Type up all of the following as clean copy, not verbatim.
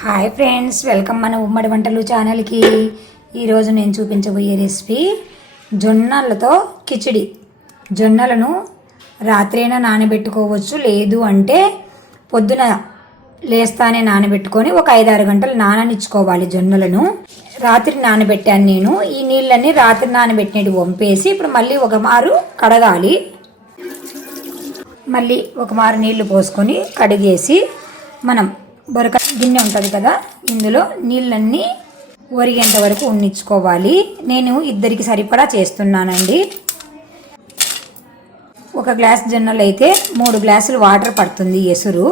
Hi friends, welcome మన ఉమ్మడి వంటలు ఛానల్కి. ఈరోజు నేను చూపించబోయే రెసిపీ జొన్నలతో కిచిడి. జొన్నలను రాత్రైనా నానబెట్టుకోవచ్చు, లేదు అంటే పొద్దున లేస్తానే నానబెట్టుకొని ఒక 5-6 గంటలు నాననిచ్చుకోవాలి. జొన్నలను రాత్రి నానబెట్టాను నేను. ఈ నీళ్ళని రాత్రి నానబెట్టినవి వంపేసి ఇప్పుడు మళ్ళీ ఒక మారు కడగాలి. మళ్ళీ ఒక మారు నీళ్లు పోసుకొని కడిగేసి మనం బొరక గిన్నె ఉంటుంది కదా, ఇందులో నీళ్ళన్నీ ఒరిగేంత వరకు ఉన్నించుకోవాలి. నేను ఇద్దరికి సరిపడా చేస్తున్నానండి. 1 గ్లాస్ జొన్నలు అయితే 3 గ్లాసులు వాటర్ పడుతుంది ఎసురు.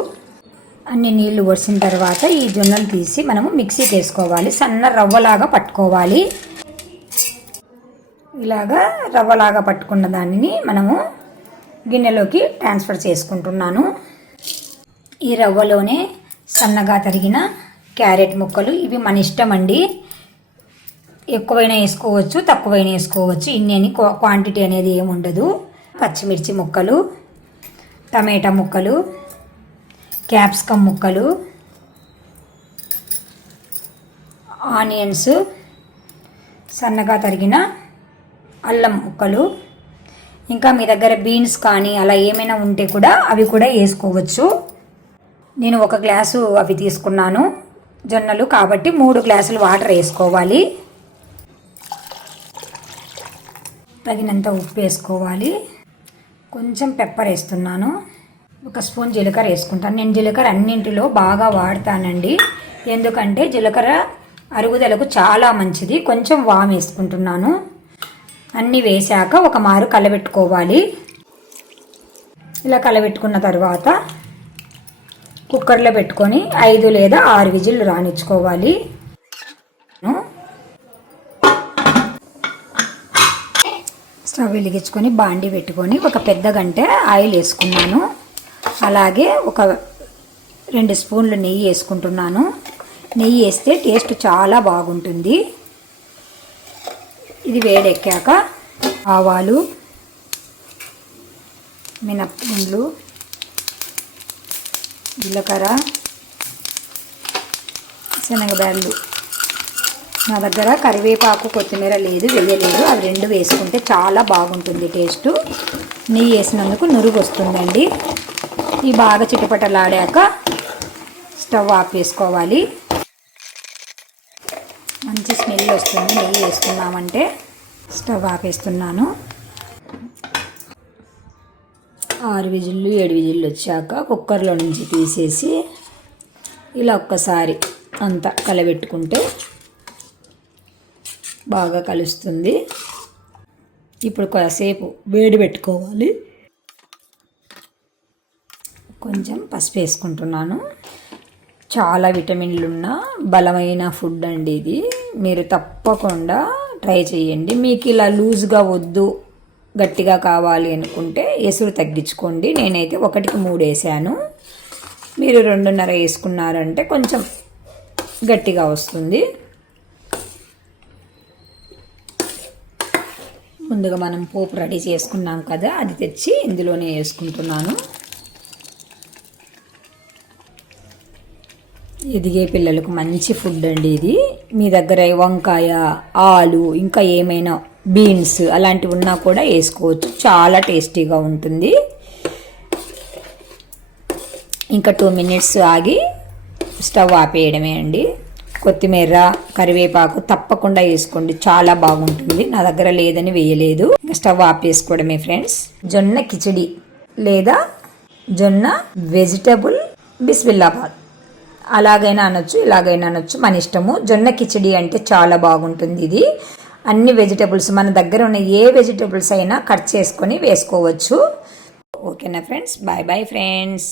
అన్ని నీళ్లు వడిసిన తర్వాత ఈ జొన్నలు తీసి మనము మిక్సీకి వేసుకోవాలి. సన్న రవ్వలాగా పట్టుకోవాలి. ఇలాగా రవ్వలాగా పట్టుకున్న దానిని మనము గిన్నెలోకి ట్రాన్స్ఫర్ చేసుకుంటున్నాను. ఈ రవ్వలోనే సన్నగా తరిగిన క్యారెట్ ముక్కలు, ఇవి మన ఇష్టం అండి. ఎక్కువైనా వేసుకోవచ్చు, తక్కువైనా వేసుకోవచ్చు. ఇన్ని క్వాంటిటీ అనేది ఏమి ఉండదు. పచ్చిమిర్చి ముక్కలు, టమాటా ముక్కలు, క్యాప్సికమ్ ముక్కలు, ఆనియన్స్, సన్నగా తరిగిన అల్లం ముక్కలు, ఇంకా మీ దగ్గర బీన్స్ కానీ అలా ఏమైనా ఉంటే కూడా అవి కూడా వేసుకోవచ్చు. నేను 1 గ్లాసు అవి తీసుకున్నాను జొన్నలు కాబట్టి 3 గ్లాసులు వాటర్ వేసుకోవాలి. తగినంత ఉప్పు వేసుకోవాలి. కొంచెం పెప్పర్ వేస్తున్నాను. 1 స్పూన్ జీలకర్ర వేసుకుంటాను. నేను జీలకర్ర అన్నింటిలో బాగా వాడతానండి, ఎందుకంటే జీలకర్ర అరుగుదలకు చాలా మంచిది. కొంచెం వాము వేసుకుంటున్నాను. అన్నీ వేసాక ఒక మారు కలబెట్టుకోవాలి. ఇలా కలబెట్టుకున్న తర్వాత కుక్కర్లో పెట్టుకొని 5 లేదా 6 విజిల్లు రానిచ్చుకోవాలి. స్టవ్ వెలిగించుకొని బాండి పెట్టుకొని ఒక పెద్ద గంటె ఆయిల్ వేసుకున్నాను. అలాగే ఒక 2 స్పూన్లు నెయ్యి వేసుకుంటున్నాను. నెయ్యి వేస్తే టేస్ట్ చాలా బాగుంటుంది. ఇది వేడెక్కాక ఆవాలు, మినపగుండ్లు, జీలకర్ర, శనగబ్యాళ్ళు, నా దగ్గర కరివేపాకు కొత్తిమీర లేదు, వేయలేదు. అవి 2 వేసుకుంటే చాలా బాగుంటుంది టేస్ట్. నెయ్యి వేసినందుకు నురుగు వస్తుందండి. ఈ బాగా చిటపటలాడాక స్టవ్ ఆఫ్ చేసుకోవాలి. మంచి స్మెల్ వస్తుంది నెయ్యి వేసుకున్నామంటే. స్టవ్ ఆపేస్తున్నాను. 6 విజిల్లు 7 విజిల్లు వచ్చాక కుక్కర్లో నుంచి తీసేసి ఇలా ఒక్కసారి అంతా కలబెట్టుకుంటే బాగా కలుస్తుంది. ఇప్పుడు కాసేపు వేడి పెట్టుకోవాలి. కొంచెం పసుపు వేసుకుంటున్నాను. చాలా విటమిన్లు ఉన్న బలమైన ఫుడ్ అండి ఇది. మీరు తప్పకుండా ట్రై చేయండి. మీకు ఇలా లూజ్గా వద్దు, గట్టిగా కావాలి అనుకుంటే ఎసురు తగ్గించుకోండి. నేనైతే 1కి 3 వేసాను. మీరు 2.5 వేసుకున్నారంటే కొంచెం గట్టిగా వస్తుంది. ముందుగా మనం పోపు రెడీ చేసుకున్నాం కదా, అది తెచ్చి ఇందులోనే వేసుకుంటున్నాను. ఎదిగే పిల్లలకు మంచి ఫుడ్ అండి ఇది. మీ దగ్గర వంకాయ, ఆలు, ఇంకా ఏమైనా బీన్స్ అలాంటివి ఉన్నా కూడా వేసుకోవచ్చు. చాలా టేస్టీగా ఉంటుంది. ఇంకా 2 మినిట్స్ ఆగి స్టవ్ ఆపేయడమే అండి. కొత్తిమీర, కరివేపాకు తప్పకుండా వేసుకోండి, చాలా బాగుంటుంది. నా దగ్గర లేదని వేయలేదు. ఇంకా స్టవ్ ఆపేసుకోవడమే ఫ్రెండ్స్. జొన్న కిచిడి లేదా జొన్న వెజిటబుల్ బిస్మిల్లాబాద్ అలాగైనా అనొచ్చు, ఇలాగైనా అనొచ్చు, మన ఇష్టము. జొన్న కిచిడి అంటే చాలా బాగుంటుంది. ఇది అన్ని వెజిటబుల్స్ మన దగ్గర ఉన్న ఏ వెజిటబుల్స్ అయినా కట్ చేసుకొని వేసుకోవచ్చు. ఓకేనా ఫ్రెండ్స్? Bye bye friends.